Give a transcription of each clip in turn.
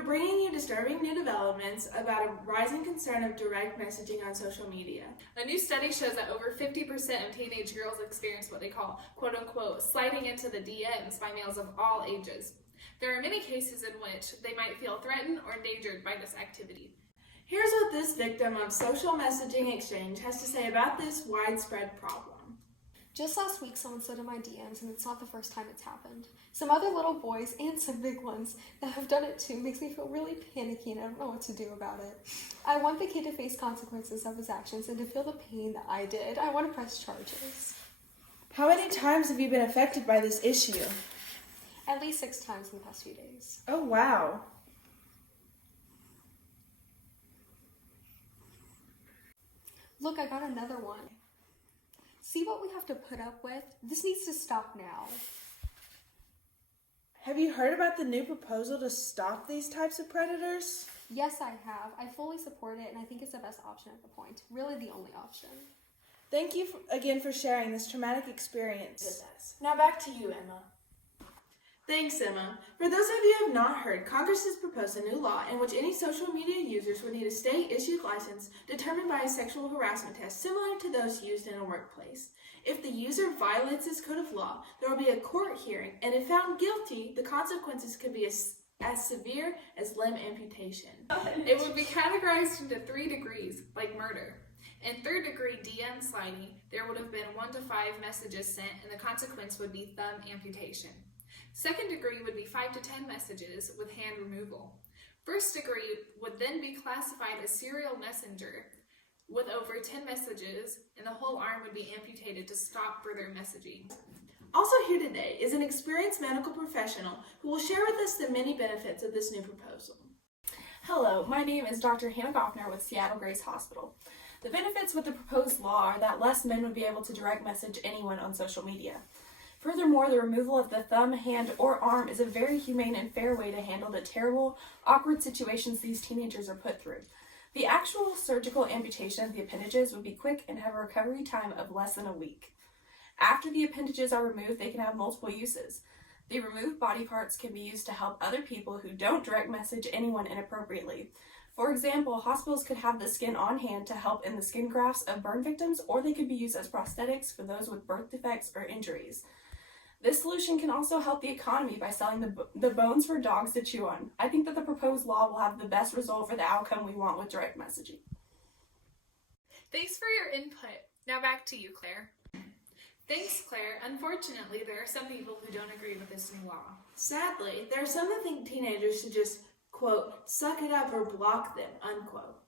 We're bringing you disturbing new developments about a rising concern of direct messaging on social media. A new study shows that over 50% of teenage girls experience what they call, quote-unquote, sliding into the DMs by males of all ages. There are many cases in which they might feel threatened or endangered by this activity. Here's what this victim of social messaging exchange has to say about this widespread problem. Just last week, someone slid in my DMs, and it's not the first time it's happened. Some other little boys, and some big ones, that have done it too makes me feel really panicky, and I don't know what to do about it. I want the kid to face consequences of his actions and to feel the pain that I did. I want to press charges. How many times have you been affected by this issue? At least 6 times in the past few days. Oh, wow. Look, I got another one. See what we have to put up with? This needs to stop now. Have you heard about the new proposal to stop these types of predators? Yes, I have. I fully support it, and I think it's the best option at the point. Really the only option. Thank you again for sharing this traumatic experience with us. Now back to you, Emma. Thanks, Emma. For those of you who have not heard, Congress has proposed a new law in which any social media users would need a state-issued license determined by a sexual harassment test similar to those used in a workplace. If the user violates this code of law, there will be a court hearing, and if found guilty, the consequences could be as severe as limb amputation. It would be categorized into 3 degrees, like murder. In 3rd degree DM sliding, there would have been 1 to 5 messages sent, and the consequence would be thumb amputation. 2nd degree would be 5 to 10 messages with hand removal. 1st degree would then be classified as serial messenger with over 10 messages, and the whole arm would be amputated to stop further messaging. Also here today is an experienced medical professional who will share with us the many benefits of this new proposal. Hello, my name is Dr. Hannah Goffner with Seattle Grace Hospital. The benefits with the proposed law are that less men would be able to direct message anyone on social media. Furthermore, the removal of the thumb, hand, or arm is a very humane and fair way to handle the terrible, awkward situations these teenagers are put through. The actual surgical amputation of the appendages would be quick and have a recovery time of less than a week. After the appendages are removed, they can have multiple uses. The removed body parts can be used to help other people who don't direct message anyone inappropriately. For example, hospitals could have the skin on hand to help in the skin grafts of burn victims, or they could be used as prosthetics for those with birth defects or injuries. This solution can also help the economy by selling the bones for dogs to chew on. I think that the proposed law will have the best result for the outcome we want with direct messaging. Thanks for your input. Now back to you, Claire. Thanks, Claire. Unfortunately, there are some people who don't agree with this new law. Sadly, there are some that think teenagers should just, quote, suck it up or block them, unquote.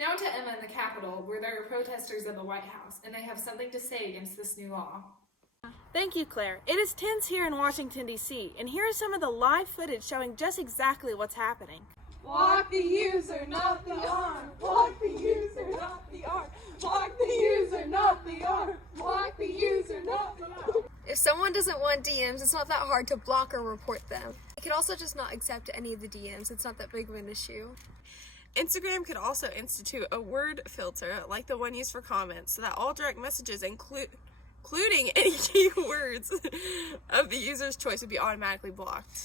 Now to Emma in the Capitol, where there are protesters at the White House, and they have something to say against this new law. Thank you, Claire. It is tense here in Washington, D.C., and here is some of the live footage showing just exactly what's happening. Block the user, not the arm. Block the user, not the arm. Block the user, not the arm. Block the user, not the arm. If someone doesn't want DMs, it's not that hard to block or report them. I could also just not accept any of the DMs. It's not that big of an issue. Instagram could also institute a word filter like the one used for comments so that all direct messages including any key words of the user's choice would be automatically blocked.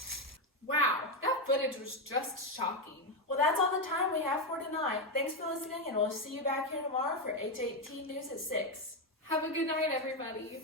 Wow, that footage was just shocking. Well, that's all the time we have for tonight. Thanks for listening, and we'll see you back here tomorrow for H18 News at 6. Have a good night, everybody.